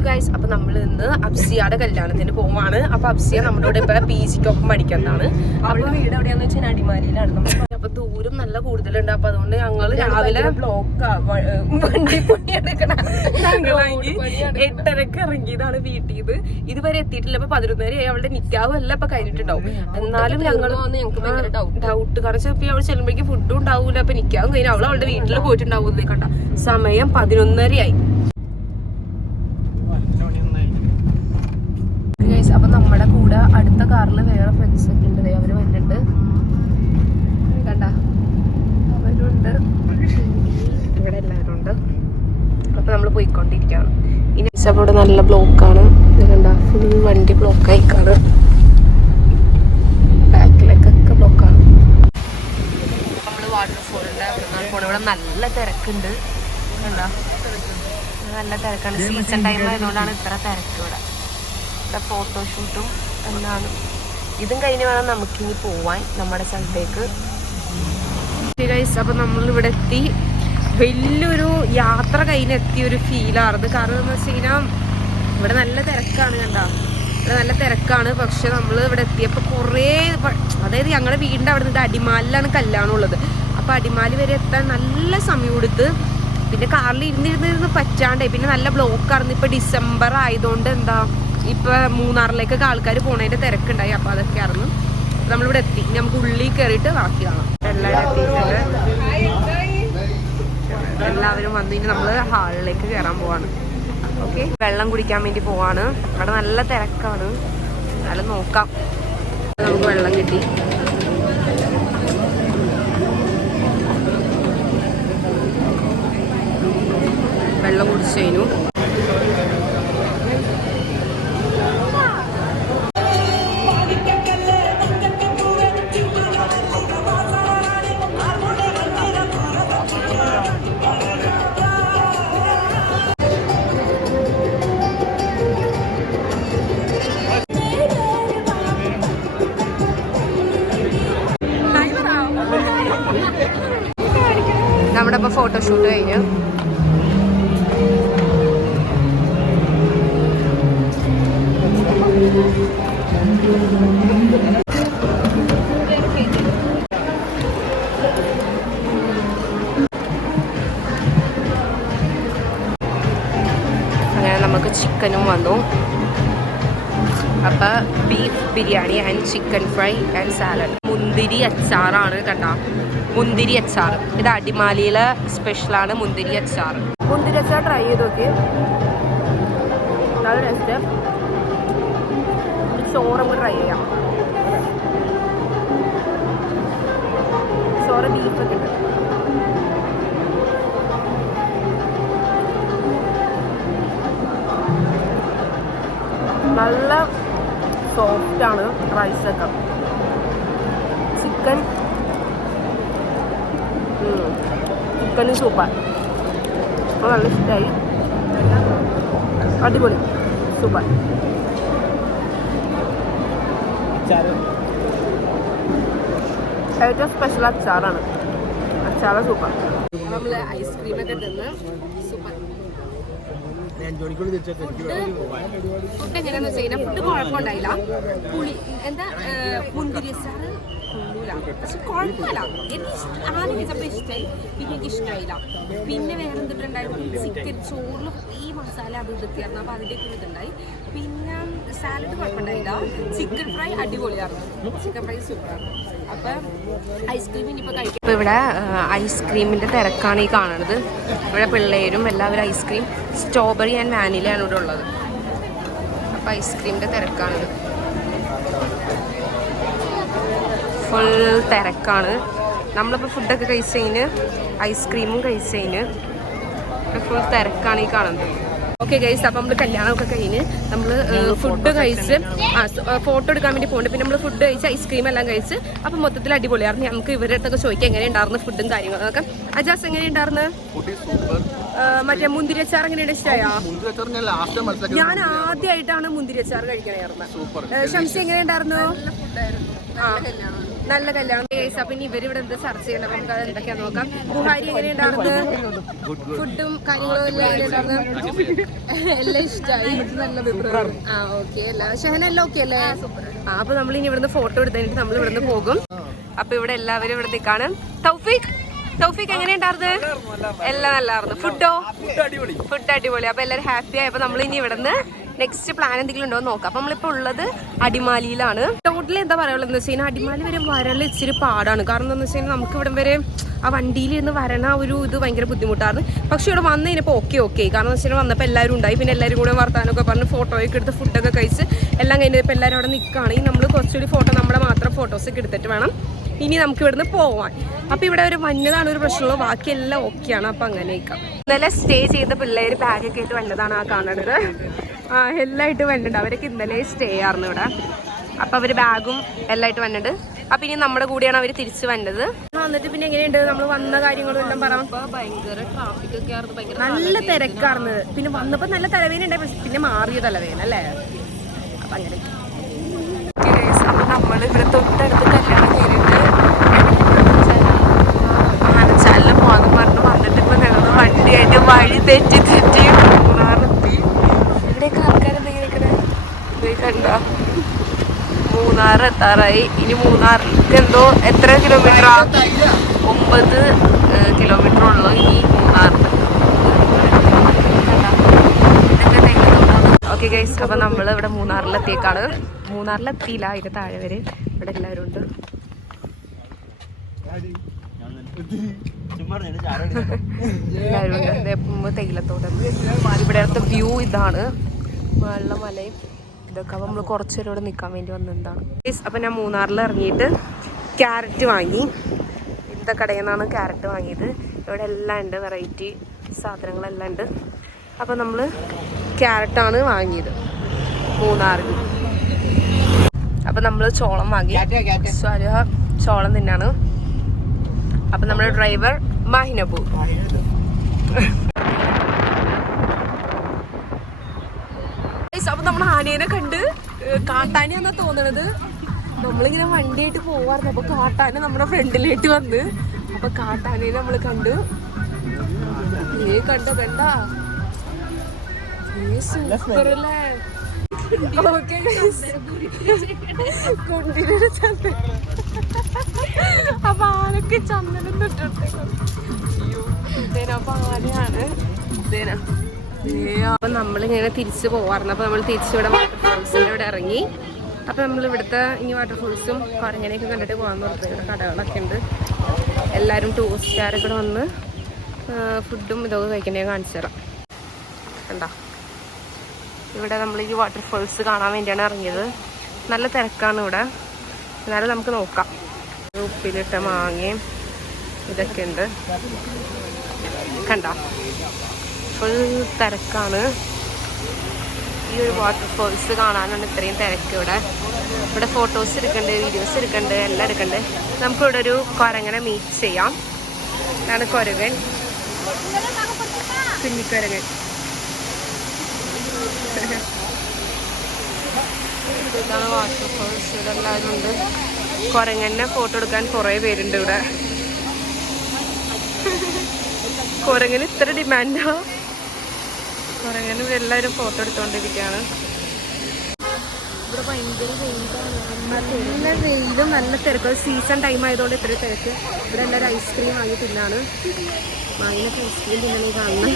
Hello guys, അപ്പൊ നമ്മൾ ഇന്ന് അബ്സിയയുടെ കല്യാണത്തിന് പോവാണ്. അപ്പൊ അബ്സിയ നമ്മുടെ കൂടെ ഇപ്പൊ PGക്കൊപ്പം പഠിക്കുന്നതാണ്. അവളുടെ വീട് എവിടെയാന്ന് വെച്ചാൽ അടിമാലിയിലാണ്. അപ്പൊ ദൂരം നല്ല കൂടുതലുണ്ട്. അപ്പൊ അതുകൊണ്ട് ഞങ്ങള് രാവിലെ ഞങ്ങളാണെങ്കിൽ 8:30 ഇറങ്ങിയതാണ് വീട്ടിൽ നിന്ന്. ഇതുവരെ എത്തിയിട്ടില്ല. ഇപ്പൊ 11:30 അവളുടെ നിക്കാവും എല്ലാം ഇപ്പൊ കഴിഞ്ഞിട്ടുണ്ടാവും. എന്നാലും ഞങ്ങള് ഡൗട്ട് കാരണം ചിലപ്പോ അവൾ ചെല്ലുമ്പോഴേക്കും ഫുഡും ഉണ്ടാവൂല. അപ്പൊ നിക്കാവും കഴിഞ്ഞാൽ അവളുടെ വീട്ടിൽ പോയിട്ടുണ്ടാവും. കണ്ട സമയം 11:30 അപ്പൊ നമ്മുടെ കൂടെ അടുത്ത കാറിൽ വേറെ ഫ്രണ്ട്സ് ഒക്കെ ഉണ്ട്. അവര് വന്നിട്ടുണ്ട്, കണ്ട അവരുണ്ട്, ഇവിടെ എല്ലാവരും ഉണ്ട്. അപ്പൊ നമ്മൾ പോയിക്കൊണ്ടിരിക്കുകയാണ്. ഇനി ഇവിടെ നല്ല ബ്ലോക്കാണ്, കണ്ട ഫുൾ വണ്ടി ബ്ലോക്ക് ആയിക്കാണ്. ബാക്കിലേക്കൊക്കെ ബ്ലോക്കാണ്. നമ്മള് വാട്ടർഫോളിന്റെ അവിടെ പോണ. ഇവിടെ നല്ല തിരക്കുണ്ട്, കണ്ട നല്ല തിരക്കാണ്. സീസൺ ടൈം ആയതുകൊണ്ടാണ് ഇത്ര തിരക്ക്. ഇവിടെ ഫോട്ടോഷൂട്ടും എന്നാണ്. ഇതും കഴിഞ്ഞ് വേണം നമുക്കിനി പോവാൻ നമ്മുടെ സ്ഥലത്തേക്ക്. അപ്പൊ നമ്മളിവിടെ എത്തി. വലിയൊരു യാത്ര കഴിഞ്ഞെത്തിയ ഒരു ഫീലായിരുന്നു. കാരണം എന്ന് വെച്ച് കഴിഞ്ഞാൽ ഇവിടെ നല്ല തിരക്കാണ്. കണ്ട ഇവിടെ നല്ല തിരക്കാണ്. പക്ഷെ നമ്മൾ ഇവിടെ എത്തിയപ്പോൾ കുറേ, അതായത് ഞങ്ങളുടെ വീടിൻ്റെ അവിടെ നിന്ന് അടിമാലിലാണ് കല്യാണം ഉള്ളത്. അപ്പോൾ അടിമാലി വരെ എത്താൻ നല്ല സമയം എടുത്ത്. പിന്നെ കാറിൽ ഇരുന്നിരുന്നിരുന്ന് പറ്റാണ്ടേ. പിന്നെ നല്ല ബ്ലോക്കായിരുന്നു. ഇപ്പോൾ ഡിസംബർ ആയതുകൊണ്ട് എന്താ ഇപ്പൊ മൂന്നാറിലേക്കൊക്കെ ആൾക്കാർ പോണതിന്റെ തിരക്കുണ്ടായി. അപ്പൊ അതൊക്കെ ആയിരുന്നു. നമ്മളിവിടെ എത്തി. നമുക്ക് ഉള്ളിൽ കയറിയിട്ട് ബാക്കി കാണാം. എല്ലാവരും എത്തിയിട്ടുണ്ട്. എല്ലാവരും വന്നു. ഇനി നമ്മള് ഹാളിലേക്ക് കയറാൻ പോവാണ്. ഓക്കെ, വെള്ളം കുടിക്കാൻ വേണ്ടി പോവാണ്. അവിടെ നല്ല തിരക്കാണ്. എന്നാലും നോക്കാം. നമുക്ക് വെള്ളം കിട്ടി. വെള്ളം കുടിച്ചു കഴിഞ്ഞു. നമ്മുടെ ഇപ്പോൾ ഫോട്ടോഷൂട്ട് കഴിഞ്ഞു. അങ്ങനെ നമുക്ക് ചിക്കനും വന്നു. അപ്പോൾ beef biryani and chicken fry and salad. മുന്തിരി അച്ചാറാണ്, കണ്ട മുന്തിരി അച്ചാർ. ഇത് അടിമാലിയിലെ സ്പെഷ്യലാണ് മുന്തിരി അച്ചാർ. മുന്തിരി അച്ചാർ ട്രൈ ചെയ്ത് നോക്കി, നല്ല ടേസ്റ്റ്. ചോറ് നമുക്ക് ട്രൈ ചെയ്യാം. ചോറ് ബീഫൊക്കെ ഉണ്ട്. നല്ല സോഫ്റ്റാണ് റൈസൊക്കെ. ചിക്കനും സൂപ്പർ. അപ്പോൾ നല്ല ഇഷ്ടമായി. അടിപൊളി, സൂപ്പർ. ഏറ്റവും സ്പെഷ്യൽ അച്ചാറാണ്. അച്ചാറ് സൂപ്പർ. നമ്മൾ ഐസ്ക്രീമൊക്കെ തിന്ന് സൂപ്പർ. ഫുഡ് എങ്ങനെയാന്ന് വെച്ച് കഴിഞ്ഞാൽ ഫുഡ് കുഴപ്പമുണ്ടായില്ല. പുളി എന്താ മുന്തിരി അച്ചാറ് കൊള്ളൂല, പക്ഷെ കുഴപ്പമില്ല. എനിക്ക് ആദ്യം കഴിച്ചപ്പോൾ ഇഷ്ടമായി, പിന്നെ എനിക്ക് ഇഷ്ടമായില്ല. പിന്നെ വേറെ എന്തിട്ടുണ്ടായിരുന്നു, ചിക്കൻ ചോറിൽ ഈ മസാല അത് ഇതൊക്കെയായിരുന്നു. അപ്പോൾ അതിൻ്റെ ഒക്കെ ഇതുണ്ടായി. പിന്നെ സാലഡ് കുഴപ്പമുണ്ടായില്ല. ചിക്കൻ ഫ്രൈ അടിപൊളിയായിരുന്നു. ചിക്കൻ ഫ്രൈ സൂപ്പറായിരുന്നു. അപ്പം ഐസ്ക്രീം ഇനിയിപ്പോൾ കഴിക്കും. ഇപ്പോൾ ഇവിടെ ഐസ്ക്രീമിൻ്റെ തിരക്കാണ് ഈ കാണുന്നത്. ഇവിടെ പിള്ളേരും എല്ലാവരും ഐസ്ക്രീം, സ്ട്രോബെറി ആൻഡ് വാനിലയാണ് ഇവിടെ ഉള്ളത്. അപ്പോൾ ഐസ്ക്രീമിൻ്റെ തിരക്കാണിത്. ഫുൾ തിരക്കാണ്. നമ്മളിപ്പോൾ ഫുഡൊക്കെ കഴിച്ചതിന്, ഐസ്ക്രീമും കഴിച്ചതിന് ഫുൾ തിരക്കാണ് ഈ കാണുന്നത്. ഓക്കെ ഗൈസ്, അപ്പം നമ്മൾ കല്യാണമൊക്കെ കഴിഞ്ഞ് നമ്മൾ ഫുഡ് കഴിച്ച് ഫോട്ടോ എടുക്കാൻ വേണ്ടി പോകുന്നുണ്ട്. പിന്നെ നമ്മൾ ഫുഡ് കഴിച്ച് ഐസ്ക്രീം എല്ലാം കഴിച്ച് അപ്പം മൊത്തത്തിൽ അടിപൊളിയായിരുന്നു. നമുക്ക് ഇവരുടെ അടുത്തൊക്കെ ചോദിക്കാം എങ്ങനെയുണ്ടായിരുന്നു ഫുഡും കാര്യങ്ങളൊക്കെ. അജാസ് എങ്ങനെയുണ്ടായിരുന്നു? മറ്റേ മുന്തിരി അച്ചാർ എങ്ങനെയാണ്? ഇഷ്ടമായോ? ഞാൻ ആദ്യമായിട്ടാണ് മുന്തിരി അച്ചാർ കഴിക്കണായിരുന്നു. ഷംസി എങ്ങനെയുണ്ടായിരുന്നു? നല്ല കല്യാണം. അപ്പൊ ഇനി ഇവരിവിടെ എന്ത് ചർച്ച ചെയ്യണം, നമുക്ക് അത് എന്തൊക്കെയാന്ന് നോക്കാം. ബുഹാരി എങ്ങനെയുണ്ടായിരുന്നു? ഫുഡും കാര്യങ്ങളും എല്ലാം എല്ലാം ഇഷ്ടമായി. ആ ഓക്കെ അല്ല ഷഹന എല്ലാം ഓക്കെ അല്ലേ? ആ അപ്പൊ നമ്മൾ ഇനി ഇവിടുന്ന് ഫോട്ടോ എടുത്തിട്ട് നമ്മൾ ഇവിടുന്ന് പോകും. അപ്പൊ ഇവിടെ എല്ലാവരും ഇവിടെ നിൽക്കാണ്. തൗഫീഖ് എങ്ങനെയുണ്ടായിരുന്നു? എല്ലാം നല്ലായിരുന്നു. ഫുഡ് അടിപൊളി. അപ്പൊ എല്ലാവരും ഹാപ്പി ആയി. അപ്പൊ നമ്മൾ ഇനി ഇവിടുന്ന് നെക്സ്റ്റ് പ്ലാൻ എന്തെങ്കിലും ഉണ്ടോ നോക്കാം. അപ്പൊ നമ്മളിപ്പോ ഉള്ളത് അടിമാലിയിലാണ്. ടോട്ടലി എന്താ പറയുള്ളത് എന്ന് വെച്ച് കഴിഞ്ഞാൽ അടിമാലി വരെ വരൽ ഇച്ചിരി പാടാണ്. കാരണം എന്താണെന്ന് വെച്ച് കഴിഞ്ഞാൽ നമുക്ക് ഇവിടം വരെ ആ വണ്ടിയിൽ ഇരുന്ന് വരണ ഒരു ഇത് ഭയങ്കര ബുദ്ധിമുട്ടാണ്. പക്ഷെ ഇവിടെ വന്ന് കഴിഞ്ഞപ്പോൾ ഓക്കെ കാരണം എന്ന് വെച്ചാൽ വന്നപ്പോൾ എല്ലാവരും ഉണ്ടായി. പിന്നെ എല്ലാവരും കൂടെ വർത്താനൊക്കെ പറഞ്ഞ് ഫോട്ടോയൊക്കെ എടുത്ത് ഫുഡൊക്കെ കഴിച്ച് എല്ലാം കഴിഞ്ഞപ്പോൾ എല്ലാവരും അവിടെ നിൽക്കുകയാണ്. ഇനി നമ്മൾ കുറച്ചുകൂടി നമ്മുടെ മാത്രം ഫോട്ടോസൊക്കെ എടുത്തിട്ട് വേണം ഇനി നമുക്ക് ഇവിടുന്ന് പോവാൻ. അപ്പം ഇവിടെ ഒരു മഞ്ഞതാണ് ഒരു പ്രശ്നമുള്ളൂ, ബാക്കിയെല്ലാം ഓക്കെയാണ്. അപ്പം അങ്ങനെയൊക്കെ ഇന്നലെ സ്റ്റേ ചെയ്ത പിള്ളേർ ബാഗൊക്കെ ആയിട്ട് വന്നതാണ് ആ കാണുന്നത്. എല്ലാമായിട്ട് വന്നിട്ടുണ്ട്. അവരൊക്കെ ഇന്നലെ സ്റ്റേ ആയിരുന്നു ഇവിടെ. അപ്പം അവർ ബാഗും എല്ലാമായിട്ട് വന്നിട്ടുണ്ട്. അപ്പം ഇനി നമ്മുടെ കൂടെയാണ് അവർ തിരിച്ച് വന്നത്. വന്നിട്ട് പിന്നെ എങ്ങനെയുണ്ട് നമ്മൾ വന്ന കാര്യങ്ങളും എല്ലാം പറയാം. ഭയങ്കര ട്രാഫിക് ഒക്കെ ആയിരുന്നു, നല്ല തിരക്കാർന്ന്. പിന്നെ വന്നപ്പോൾ നല്ല തലവേദന ഉണ്ടായി, പിന്നെ മാറിയ തലവേദന അല്ലേ. അപ്പം അങ്ങനെ നമ്മൾ ഇവിടെ തൊട്ടടുത്ത് കല്യാണം കഴിഞ്ഞിട്ട് ആനച്ചാലിന് പോകാന്ന് പറഞ്ഞ് വന്നിട്ട് ഇപ്പൊ ഞങ്ങൾ വണ്ടിയായിട്ട് വഴി തെറ്റി മൂന്നാറെത്തി. ഇവിടെയൊക്കെ ആൾക്കാരെന്തെങ്കിലും കണ്ട മൂന്നാർ എത്താറായി. ഇനി മൂന്നാറിൽ എന്തോ എത്ര കിലോമീറ്ററാ? 9 കിലോമീറ്റർ ഉള്ളു ഇനി മൂന്നാറിൽ. ഓക്കെ ഗൈസ്, അപ്പൊ നമ്മൾ ഇവിടെ മൂന്നാറിലെത്തിയേക്കാണ്. മൂന്നാറിലെത്തിയില്ല, അതിന്റെ താഴെ വരെ ഇവിടെ എല്ലാവരും ഉണ്ട്. എല്ലാവരും ഉണ്ട്. തേയിലത്തോട്ടം. ഇവിടെ അടുത്ത വ്യൂ ഇതാണ്, വെള്ളമലയും ഇതൊക്കെ. അപ്പം നമ്മൾ കുറച്ച് നേരം ഇവിടെ നിൽക്കാൻ വേണ്ടി വന്നതാണ്. അപ്പം ഞാൻ മൂന്നാറിൽ ഇറങ്ങിയിട്ട് ക്യാരറ്റ് വാങ്ങി. ഇന്നത്തെ കടയിൽ നിന്നാണ് ക്യാരറ്റ് വാങ്ങിയത്. ഇവിടെ എല്ലാം ഉണ്ട്, വെറൈറ്റി സാധനങ്ങളെല്ലാം ഉണ്ട്. അപ്പം നമ്മൾ ക്യാരറ്റാണ് വാങ്ങിയത് മൂന്നാറിൽ. അപ്പം നമ്മൾ ചോളം വാങ്ങി. ചോളം തിന്നാണ്. അപ്പം നമ്മുടെ ഡ്രൈവർ മാഹിനബു. അപ്പം നമ്മൾ ആനേനെ കണ്ട് കാട്ടാനെയാന്നാ തോന്നണത്. നമ്മളിങ്ങനെ വണ്ടിയായിട്ട് പോവാറുണ്ട്. അപ്പൊ കാട്ടാന നമ്മുടെ ഫ്രണ്ടിലേക്ക് വന്ന്. അപ്പൊ കാട്ടാനേനെ നമ്മൾ കണ്ടു. കണ്ട സൂപ്പറല്ലേ. അപ്പൊ ആനക്ക് ചന്ദനം തൊട്ടിട്ട് അപ്പൊ ആനയാണ്. അപ്പൊ നമ്മളിങ്ങനെ തിരിച്ചു പോവാറുണ്ട്. അപ്പൊ നമ്മൾ തിരിച്ചിവിടെ വാട്ടർഫോൾസിന്റെ ഇവിടെ ഇറങ്ങി. അപ്പൊ നമ്മൾ ഇവിടുത്തെ ഇനി വാട്ടർഫോൾസും കുറങ്ങനെയൊക്കെ കണ്ടിട്ട് പോകാൻ പറഞ്ഞത്. ഇവിടെ കടകളൊക്കെ ഉണ്ട്. എല്ലാവരും ടൂറിസ്റ്റുകാരൊക്കെ വന്ന് ഫുഡും ഇതൊക്കെ കഴിക്കണേ കാണിച്ചു തരാം. കണ്ടോ, ഇവിടെ നമ്മൾ ഈ വാട്ടർഫോൾസ് കാണാൻ വേണ്ടിയാണ് ഇറങ്ങിയത്. നല്ല തിരക്കാണ് ഇവിടെ, എന്നാലും നമുക്ക് നോക്കാം. ഉപ്പിലിട്ട മാങ്ങയും ഇതൊക്കെ ഉണ്ട്. കണ്ടോ, ഫുൾ തിരക്കാണ്. ഈ ഒരു വാട്ടർഫോൾസ് കാണാനാണ് ഇത്രയും തിരക്ക് ഇവിടെ. ഇവിടെ ഫോട്ടോസ് എടുക്കണ്ട്, വീഡിയോസ് എടുക്കണ്ട്, എല്ലാം എടുക്കണ്ട്. നമുക്കിവിടെ ഒരു കുരങ്ങനെ മീറ്റ് ചെയ്യാം. ഇതാണ് കുരങ്ങൻ, കുഞ്ഞിക്കുരങ്ങൻ. ഇതാണ് വാട്ടർഫോൾസ്. ഇവിടെ എല്ലാവരും ഉണ്ട്. കുരങ്ങനെ ഫോട്ടോ എടുക്കാൻ കുറേ പേരുണ്ട് ഇവിടെ. കുരങ്ങന് ഇത്ര ഡിമാൻഡാ. കുരങ്ങന് ഇവിടെ എല്ലാവരും ഫോട്ടോ എടുത്തുകൊണ്ടിരിക്കുകയാണ്. ഇവിടെ ഭയങ്കര വെയിലാണ്, നല്ല വെയിലും നല്ല തിരക്ക്. സീസൺ ടൈം ആയതുകൊണ്ട് ഇത്ര തിരക്ക്. ഇവിടെ എല്ലാവരും ഐസ്ക്രീം വാങ്ങി തിന്നാണ്. വാങ്ങിനൊക്കെ ഐസ്ക്രീം തിന്നണേ കാണണം.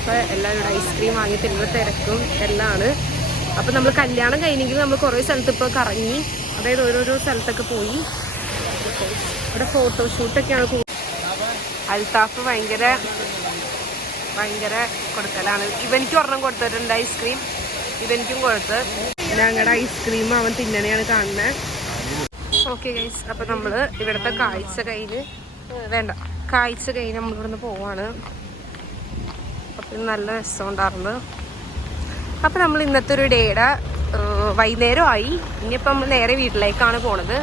അപ്പോൾ എല്ലാവരും ഇവിടെ ഐസ്ക്രീം വാങ്ങി തിന്നുന്ന തിരക്കും എല്ലാമാണ്. അപ്പം നമ്മൾ കല്യാണം കഴിഞ്ഞെങ്കിൽ നമ്മൾ കുറേ സ്ഥലത്ത് ഇപ്പോൾ കറങ്ങി, അതായത് ഓരോരോ സ്ഥലത്തൊക്കെ പോയി. ഇവിടെ ഫോട്ടോഷൂട്ടൊക്കെയാണ്. അൽത്താഫ് ഭയങ്കര കൊടുക്കലാണ്. ഇവനിക്ക് ഒരെണ്ണം കൊടുത്തിട്ടുണ്ട് ഐസ്ക്രീം, ഇവനിക്കും കൊടുത്ത്. ഞങ്ങളുടെ ഐസ്ക്രീം അവൻ തിന്നണെയാണ് കാണുന്നത്. ഓക്കെ ഗൈസ്, അപ്പം നമ്മൾ ഇവിടുത്തെ കാഴ്ച കഴിഞ്ഞ് നമ്മളിവിടുന്ന് പോവാണ്. അപ്പം നല്ല രസമുണ്ടായിരുന്നു. അപ്പം നമ്മൾ ഇന്നത്തെ ഒരു ഡേയുടെ വൈകുന്നേരമായി. ഇനിയിപ്പം നമ്മൾ നേരെ വീട്ടിലേക്കാണ് പോണത്.